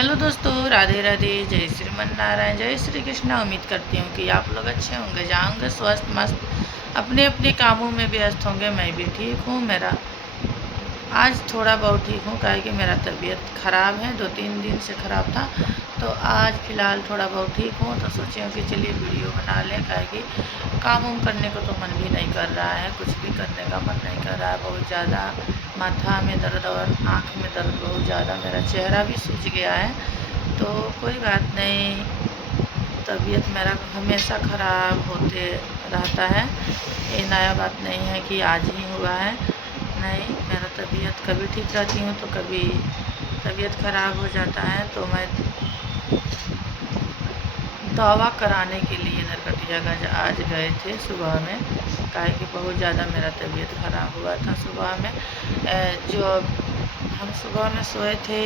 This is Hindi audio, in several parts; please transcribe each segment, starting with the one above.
हेलो दोस्तों, राधे राधे, जय श्रीमन नारायण, जय श्री कृष्ण। उम्मीद करती हूँ कि आप लोग अच्छे होंगे, जाओगे स्वस्थ मस्त अपने अपने कामों में व्यस्त होंगे। मैं भी ठीक हूँ। मेरा आज थोड़ा बहुत ठीक हूँ, काहे कि मेरा तबीयत ख़राब है, 2-3 दिन से ख़राब था। तो आज फ़िलहाल थोड़ा बहुत ठीक हूँ, तो सोचे कि चलिए वीडियो बना लें, काहे कि काम उम करने को तो मन भी नहीं कर रहा है, कुछ भी करने का मन नहीं कर रहा है। बहुत ज़्यादा माथा में दर्द और आँख में दर्द बहुत ज़्यादा, मेरा चेहरा भी सूज गया है। तो कोई बात नहीं, तबीयत मेरा हमेशा ख़राब होते रहता है। ये नया बात नहीं है कि आज ही हुआ है, नहीं। मेरा तबीयत कभी ठीक रहती हूँ तो कभी तबीयत ख़राब हो जाता है। तो मैं दवा कराने के लिए नरकटियागंज आज गए थे सुबह में, काहे कि बहुत ज़्यादा मेरा तबीयत ख़राब हुआ था सुबह में। जो हम सुबह में सोए थे,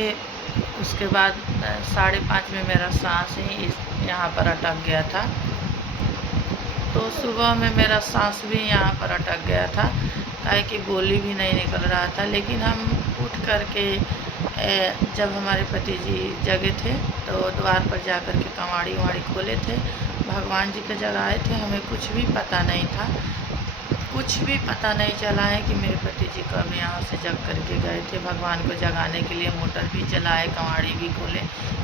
उसके बाद 5:30 में मेरा सांस ही यहाँ पर अटक गया था। तो सुबह में मेरा सांस भी यहाँ पर अटक गया था, काहे कि बोली भी नहीं निकल रहा था। लेकिन हम उठ कर के जब हमारे पति जी जगे थे तो द्वार पर जा कर के कवाड़ी उवाड़ी खोले थे, भगवान जी के जगाए थे। हमें कुछ भी पता नहीं था, कुछ भी पता नहीं चला है कि मेरे पति जी कब यहाँ से जग करके गए थे। भगवान को जगाने के लिए मोटर भी चलाए, कवाड़ी भी खोले,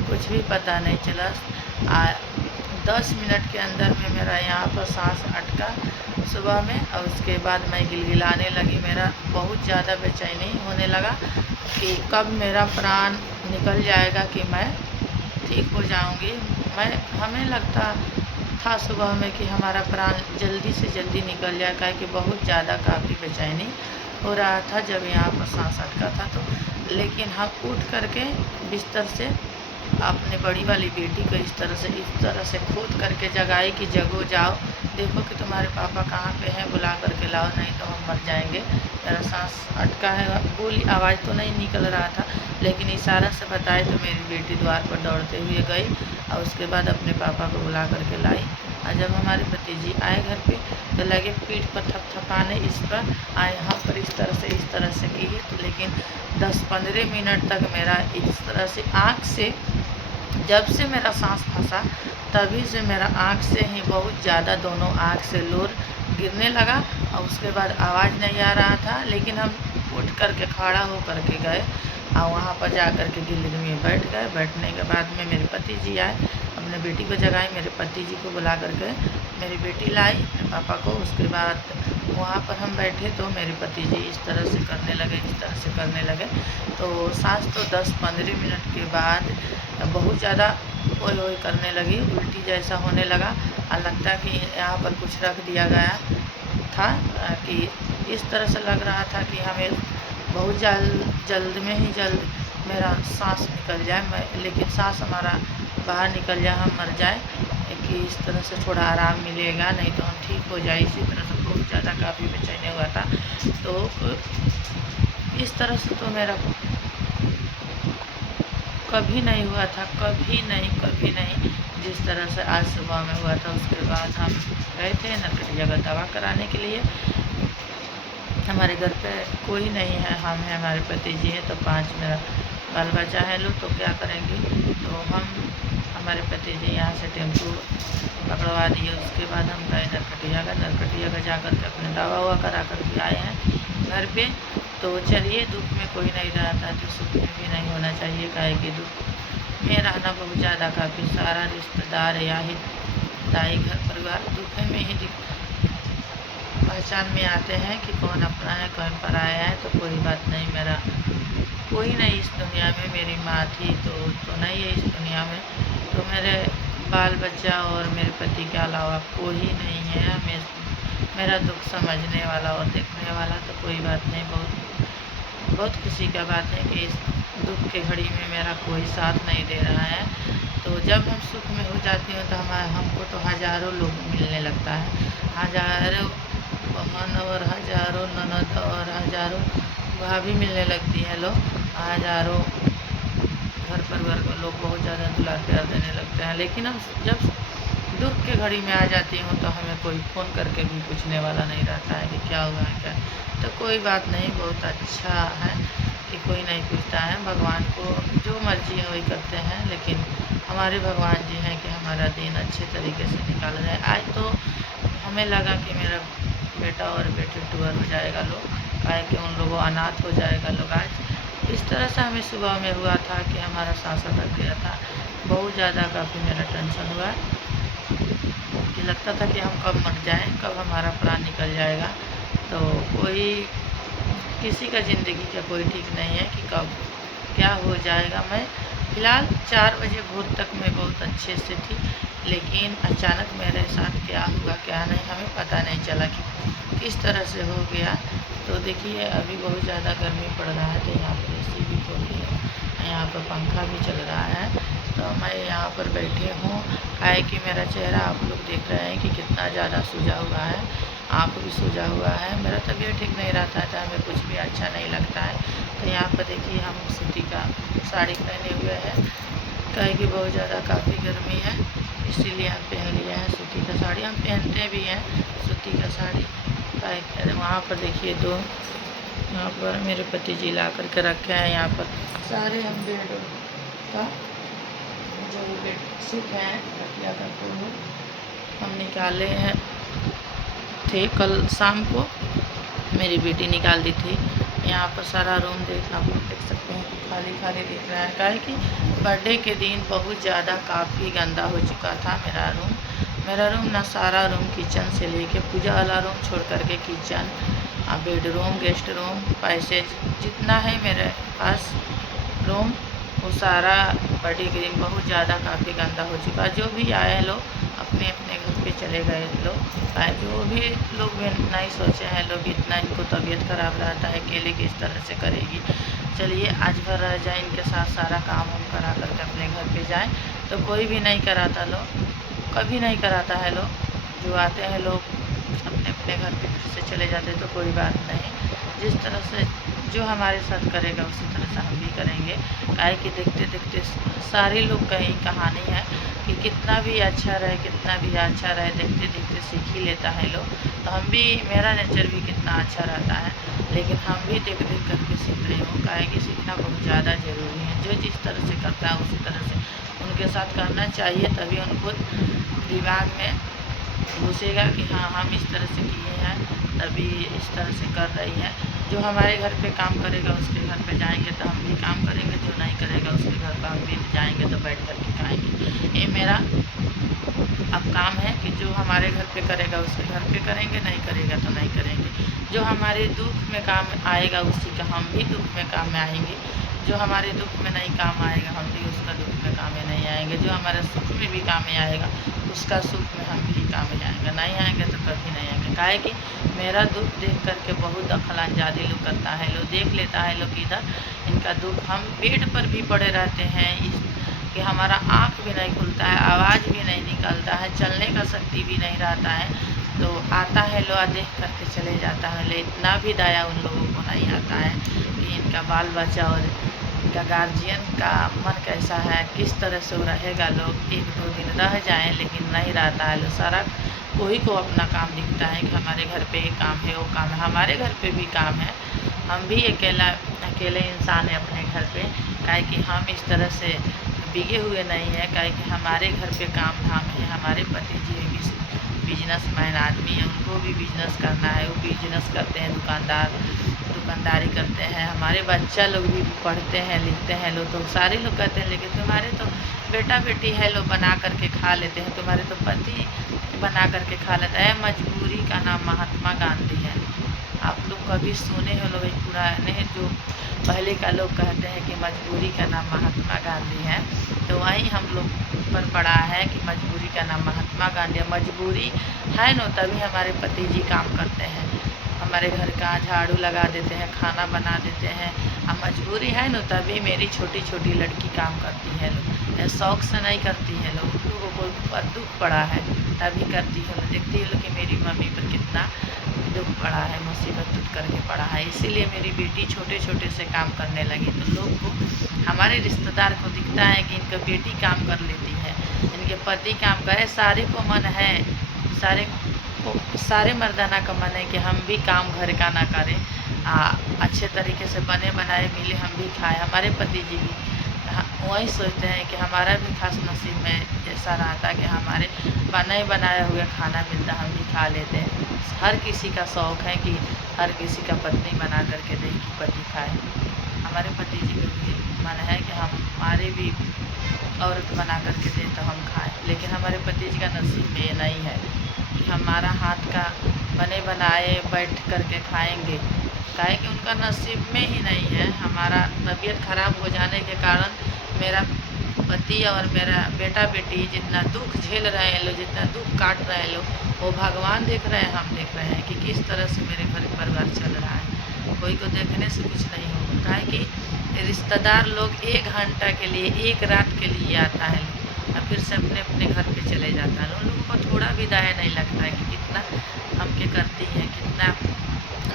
कुछ भी पता नहीं चला। 10 मिनट के अंदर में मेरा यहाँ पर सांस अटका सुबह में, और उसके बाद मैं गिलगिलाने लगी। मेरा बहुत ज़्यादा बेचैनी होने लगा कि कब मेरा प्राण निकल जाएगा, कि मैं ठीक हो जाऊंगी। हमें लगता था सुबह में कि हमारा प्राण जल्दी से जल्दी निकल जाए, काहे कि बहुत ज़्यादा काफ़ी बेचैनी हो रहा था जब यहाँ पर सांस अटका था। तो लेकिन हम उठ करके बिस्तर से अपने बड़ी वाली बेटी को इस तरह से खोद करके जगाई कि जगो, जाओ, देखो कि तुम्हारे पापा कहाँ पे हैं, बुला करके लाओ, नहीं तो हम मर जाएंगे। मेरा सांस अटका है। बोली, आवाज़ तो नहीं निकल रहा था, लेकिन इशारा से बताए तो मेरी बेटी द्वार पर दौड़ते हुए गई और उसके बाद अपने पापा को बुला करके लाई। और जब हमारे भतीजी जी आए घर पे तो लगे पीठ पर थपथपाने, इस पर आए, यहाँ पर इस तरह से किए। तो लेकिन 10-15 मिनट तक मेरा इस तरह से आँख से, जब से मेरा सांस फंसा तभी से मेरा आँख से ही बहुत ज़्यादा, दोनों आँख से लोर गिरने लगा, और उसके बाद आवाज़ नहीं आ रहा था। लेकिन हम उठ कर के खड़ा हो कर के गए और वहाँ पर जा कर के गिल्ली में बैठ गए। बैठने के बाद में मेरे पति जी आए, अपने बेटी को जगाई, मेरे पति जी को बुला कर के मेरी बेटी लाई अपने पापा को। उसके बाद वहाँ पर हम बैठे तो मेरे पति जी इस तरह से करने लगे, इस तरह से करने लगे। तो सांस तो 10-15 मिनट के बाद बहुत ज़्यादा ओए ओए करने लगी, उल्टी जैसा होने लगा, और लगता कि यहाँ पर कुछ रख दिया गया था। कि इस तरह से लग रहा था कि हमें बहुत जल्द में ही जल्द मेरा सांस निकल जाए, लेकिन सांस हमारा बाहर निकल जाए, हम मर जाए, कि इस तरह से थोड़ा आराम मिलेगा, नहीं तो हम ठीक हो जाए। इसी तरह से बहुत ज़्यादा काफ़ी बेचैनी हुआ था। तो इस तरह से तो मेरा कभी नहीं हुआ था, कभी नहीं जिस तरह से आज सुबह में हुआ था। उसके बाद हम गए थे नरकटियागंज दवा कराने के लिए। हमारे घर पे कोई नहीं है, हम हैं, हमारे पति जी हैं, तो 5 मेरा बाल बच्चा है लोग, तो क्या करेंगे। तो हमारे पति जी यहाँ से टेम्पू पकड़वा दिए। उसके बाद हम गए नरकटियागंज जा कर के अपने दवा हुआ करा कर के आए हैं घर पे। तो चलिए, दुख में कोई नहीं रहता तो सुख में भी नहीं होना चाहिए, काहे कि दुख में रहना बहुत ज़्यादा, काफ़ी सारा रिश्तेदार या हितैषी घर परिवार दुख में ही पहचान में आते हैं कि कौन अपना है कौन पराया है। तो कोई बात नहीं, मेरा कोई नहीं इस दुनिया में, मेरी माँ थी तो नहीं है इस दुनिया में, तो मेरे बाल बच्चा और मेरे पति के अलावा कोई नहीं है हमें मेरा दुख समझने वाला और देखने वाला। तो कोई बात नहीं, बहुत खुशी का बात है कि इस दुख के घड़ी में मेरा कोई साथ नहीं दे रहा है। तो जब हम सुख में हो जाती हूँ तो हमको तो हज़ारों लोग मिलने लगता है, हज़ारों बहन और हज़ारों ननद और हज़ारों भाभी मिलने लगती हैं लोग, हज़ारों घर परिवार के लोग बहुत ज़्यादा दुलार प्यार देने लगते हैं। लेकिन हम जब दुख के घड़ी में आ जाती हूँ तो हमें कोई फ़ोन करके भी पूछने वाला नहीं रहता है कि क्या हुआ है क्या। तो कोई बात नहीं, बहुत अच्छा है कि कोई नहीं पूछता है, भगवान को जो मर्जी है वही करते हैं। लेकिन हमारे भगवान जी हैं कि हमारा दिन अच्छे तरीके से निकाला जाए। आज तो हमें लगा कि मेरा बेटा और बेटी टूर हो जाएगा लोग, काहे कि उन लोगों अनाथ हो जाएगा लोग। आज इस तरह से हमें सुबह में हुआ था कि हमारा सांस अटक गया था। बहुत ज़्यादा काफ़ी मेरा टेंशन हुआ कि लगता था कि हम कब मर जाएं, कब हमारा प्राण निकल जाएगा। तो कोई किसी का ज़िंदगी का कोई ठीक नहीं है कि कब क्या हो जाएगा। मैं फ़िलहाल 4 बजे भोर तक मैं बहुत अच्छे से थी, लेकिन अचानक मेरे साथ क्या हुआ क्या नहीं हमें पता नहीं चला कि किस तरह से हो गया। तो देखिए अभी बहुत ज़्यादा गर्मी पड़ रहा है, तो यहाँ पर एसी भी खोली है, यहाँ पर पंखा भी चल रहा है। तो मैं यहाँ पर बैठी हूँ, काहे कि मेरा चेहरा आप लोग देख रहे हैं कि कितना ज़्यादा सूजा हुआ है, आँख भी सूजा हुआ है। मेरा तबीयत ठीक नहीं रहता था, हमें कुछ भी अच्छा नहीं लगता है। तो यहाँ पर देखिए हम सूती का साड़ी पहने हुए हैं, काहे कि बहुत ज़्यादा काफ़ी गर्मी है, इसीलिए हम पहन लिए हैं सूती का साड़ी। हम पहनते भी हैं सूती का साड़ी। वहाँ पर देखिए दो यहाँ पर मेरे पति जी ला करके रखे हैं। यहाँ पर सारे हम बेड का जो बेड शीट है तकिया का वो हम निकाले हैं थे कल शाम को, मेरी बेटी निकाल दी थी। यहाँ पर सारा रूम आप लोग देख सकते हैं कि खाली खाली दिख रहा है, काहे कि बर्थडे के दिन बहुत ज़्यादा काफ़ी गंदा हो चुका था मेरा रूम ना, सारा रूम किचन से लेके पूजा वाला रूम छोड़ करके kitchen, bedroom, guest room, passage जितना है मेरे पास रूम, वो सारा बर्थडे के दिन बहुत ज़्यादा काफ़ी गंदा हो चुका। जो भी आए लोग अपने अपने घर पे चले गए लोग, जो भी लोग भी नहीं सोचे हैं लोग, इतना इनको तबीयत ख़राब रहता है, अकेले किस तरह से करेगी। चलिए आज भर रह जाए इनके साथ, सारा काम हम करा करके अपने घर पे जाएं। तो कोई भी नहीं कराता लोग, कभी नहीं कराता है लोग, जो आते हैं लोग अपने अपने घर पे फिर से चले जाते, तो कोई बात नहीं। जिस तरह से जो हमारे साथ करेगा उसी तरह से हम भी करेंगे, काहे कि देखते देखते सारे लोग का यही कहानी है कि कितना भी अच्छा रहे देखते देखते सीख ही लेता है लोग। तो हम भी, मेरा नेचर भी कितना अच्छा रहता है, लेकिन हम भी देख देख करके सीख रहे हो, काहे कि सीखना बहुत ज़्यादा ज़रूरी है। जो जिस तरह से करता है उसी तरह से उनके साथ करना चाहिए, तभी उनको दिमाग में घुसेगा कि हाँ हम इस तरह से किए हैं तभी इस तरह से कर रही है। जो हमारे घर पे काम करेगा उसके घर पे जाएंगे तो हम भी काम करेंगे, जो नहीं करेगा उसके घर पर हम भी जाएंगे तो बैठ कर के खाएंगे। ये मेरा अब काम है कि जो हमारे घर पे करेगा उसके घर पे करेंगे, नहीं करेगा तो नहीं करेंगे। जो हमारे दुख में काम आएगा उसी का हम भी दुख में काम में आएंगे, जो हमारे दुख में नहीं काम आएगा हम भी उसका दुख में काम में नहीं आएंगे। जो हमारे सुख में भी काम में आएगा उसका सुख में हम भी काम में आएंगे, नहीं आएंगे तो कभी नहीं आएंगे। काहे कि मेरा दुख देख करके बहुत दखलंदाजी लोग करता है, लोग देख लेता है लोग इधर इनका दुख। हम बेड पर भी पड़े रहते हैं कि हमारा आँख भी नहीं खुलता है, आवाज़ भी नहीं निकलता है, चलने का शक्ति भी नहीं रहता है। तो आता है लोग देख करके चले जाता है, ले इतना भी दया उन लोगों को नहीं आता है कि इनका बाल बच्चा और इनका गार्जियन का मन कैसा है, किस तरह से वो रहेगा। लोग 1-2 दिन रह जाएं लेकिन नहीं रहता है लोग, सारा कोई को अपना काम दिखता है कि हमारे घर पे ये काम है वो काम है। हमारे घर पे भी काम है, हम भी अकेले इंसान है अपने घर पे, काहे कि हम इस तरह से बिगे हुए नहीं है, काहे कि हमारे घर पे काम धाम है। हमारे पति जी भी बिजनेसमैन आदमी है, उनको भी बिजनेस करना है, वो बिजनेस करते हैं, दुकानदारी करते हैं। हमारे बच्चा लोग भी पढ़ते हैं लिखते हैं लोग, तो सारे लोग कहते हैं लेकिन तुम्हारे तो बेटा बेटी है लोग बना करके खा लेते हैं, तुम्हारे तो पति बना करके खा लेता है। मजबूरी का नाम महात्मा गांधी है, आप लोग कभी सुने हो लोग, पुराने जो पहले का लोग कहते हैं कि मजबूरी का नाम महात्मा गांधी है। तो वहीं हम लोग पर पड़ा है कि मजबूरी का नाम महात्मा गांधी है। मजबूरी है न तभी हमारे पति जी काम करते हैं, हमारे घर का झाड़ू लगा देते हैं, खाना बना देते हैं। अब मजबूरी है न तभी मेरी छोटी छोटी लड़की काम करती है लोग, शौक़ से नहीं करती है लोग, लोगों को दुख पड़ा है तभी करती है लोग। देखती है लोग कि मेरी मम्मी पर कितना दुख पड़ा है, मुसीबत टूट करके पड़ा है, इसीलिए मेरी बेटी छोटे छोटे से काम करने लगी। तो लोग को, हमारे रिश्तेदार को दिखता है कि इनका बेटी काम कर लेती है, इनके पति काम करे, सारे को मन है, सारे मर्दाना का मन है कि हम भी काम घर का ना करें, अच्छे तरीके से बने बनाए मिले, हम भी खाएं। हमारे पति जी भी वही सोचते हैं कि हमारा भी खास नसीब में ऐसा रहता कि हमारे बने बनाया हुआ खाना मिलता, हम भी खा लेते हैं। हर किसी का शौक़ है कि हर किसी का पत्नी बना करके दे कि पति खाए। हमारे पति जी का भी मन है कि हमारे भी औरत बना करके दे तो हम खाएं, लेकिन हमारे पति जी का नसीब में ये नहीं है कि हमारा हाथ का बने बनाए बैठ करके खाएंगे। काहे कि उनका नसीब में ही नहीं है। हमारा तबीयत खराब हो जाने के कारण मेरा पति और मेरा बेटा बेटी जितना दुख झेल रहे हैं लोग, जितना दुख काट रहे हैं लोग, वो भगवान देख रहे हैं, हम देख रहे हैं कि किस तरह से मेरे घर परिवार चल रहा है। कोई को देखने से कुछ नहीं होगा। काहे कि रिश्तेदार लोग 1 घंटा के लिए, 1 रात के लिए आता है और फिर से अपने अपने घर पे चले जाता है। उन लोगों को थोड़ा भी दया नहीं लगता है कि कितना हमके करती हैं, कितना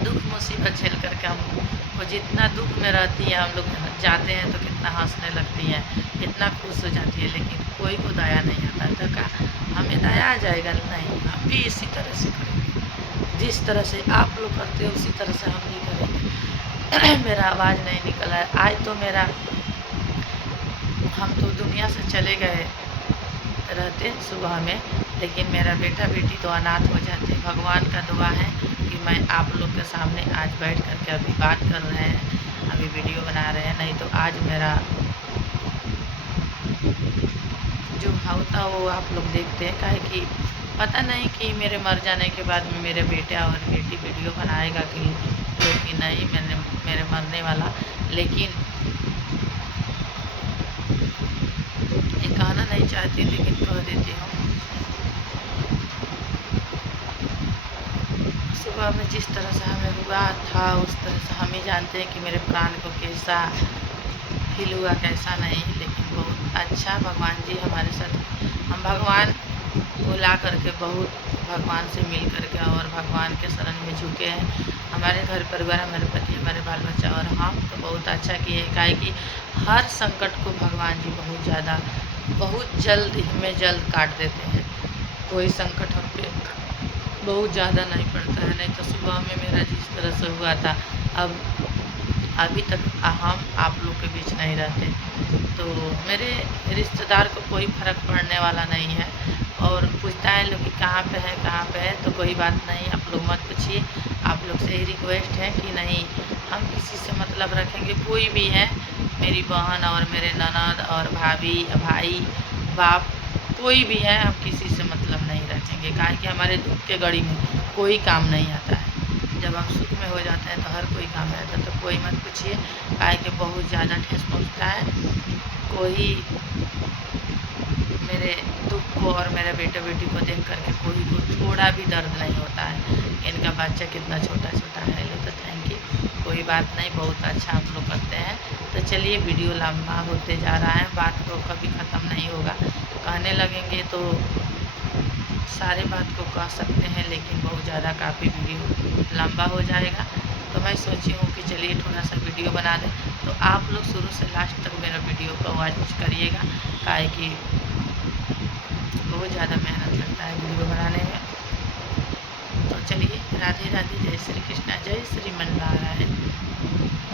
दुख मुसीबत झेल करके हमको जितना दुख में रहती है, हम लोग जाते हैं तो कितना हंसने लगती हैं, कितना खुश हो जाती है, लेकिन कोई को दया नहीं आता है। तो क्या हमें दया आ जाएगा? नहीं, हम भी इसी तरह से करेंगे। जिस तरह से आप लोग करते हो उसी तरह से हम भी करेंगे। मेरा आवाज़ नहीं निकला है आज तो मेरा, हम तो दुनिया से चले गए रहते सुबह में, लेकिन मेरा बेटा बेटी तो अनाथ हो जाते। भगवान का दुआ है कि मैं आप लोग के सामने आज बैठ करके अभी बात कर रहे हैं, अभी वीडियो बना रहे हैं। नहीं तो आज मेरा जो होता वो आप लोग देखते हैं। काहे कि पता नहीं कि मेरे मर जाने के बाद में मेरे बेटा और बेटी वीडियो बनाएगा कि नहीं मेरे मरने वाला। लेकिन ये कहना नहीं चाहती, लेकिन कह देती हूँ। सुबह में जिस तरह से हमें हुआ था उस तरह से हम ही जानते हैं कि मेरे प्राण को कैसा फील हुआ, कैसा नहीं। लेकिन बहुत अच्छा भगवान जी हमारे साथ, हम भगवान को ला करके बहुत भगवान से मिल करके और भगवान के शरण में झुके हैं। हमारे घर परिवार, हमारे पति, हमारे बाल बच्चा और हम तो बहुत अच्छा किए। काहे कि हर संकट को भगवान जी बहुत जल्द में जल्द काट देते हैं। कोई संकट हम पे बहुत ज़्यादा नहीं पड़ता है। नहीं तो सुबह में मेरा जिस तरह से हुआ था, अभी तक हम आप लोग के बीच नहीं रहते तो मेरे रिश्तेदार को कोई फ़र्क पड़ने वाला नहीं है। और पूछता है लोग कि कहाँ पे है, तो कोई बात नहीं, आप लोग मत पूछिए। आप लोग से ही रिक्वेस्ट है कि नहीं, हम किसी से मतलब रखेंगे। कोई भी है, मेरी बहन और मेरे ननद और भाभी, भाई, बाप, कोई भी है, हम किसी से मतलब नहीं रखेंगे। काहे कि हमारे दुख के घड़ी में कोई काम नहीं आता है। जब हम सुख में हो जाते हैं तो हर कोई काम आता है। तो कोई मत पूछिए, काहे कि बहुत ज़्यादा ठेस पहुँचता है। कोई मेरे दुख को और मेरे बेटे बेटी को देख करके कोई को थोड़ा भी दर्द नहीं होता है। इनका बच्चा कितना छोटा छोटा है। लो तो थैंक यू, कोई बात नहीं, बहुत अच्छा आप लोग करते हैं। तो चलिए, वीडियो लंबा होते जा रहा है, बात को कभी ख़त्म नहीं होगा। कहने लगेंगे तो सारे बात को कह सकते हैं, लेकिन बहुत ज़्यादा काफ़ी वीडियो लंबा हो जाएगा। तो मैं सोची हूँ कि चलिए थोड़ा सा वीडियो बना दें। तो आप लोग शुरू से लास्ट तक मेरा वीडियो को वॉच करिएगा, काहे कि बहुत ज़्यादा मेहनत लगता है वीडियो बनाने में। तो चलिए, राधे राधे, जय श्री कृष्णा, जय श्री मन नारायण।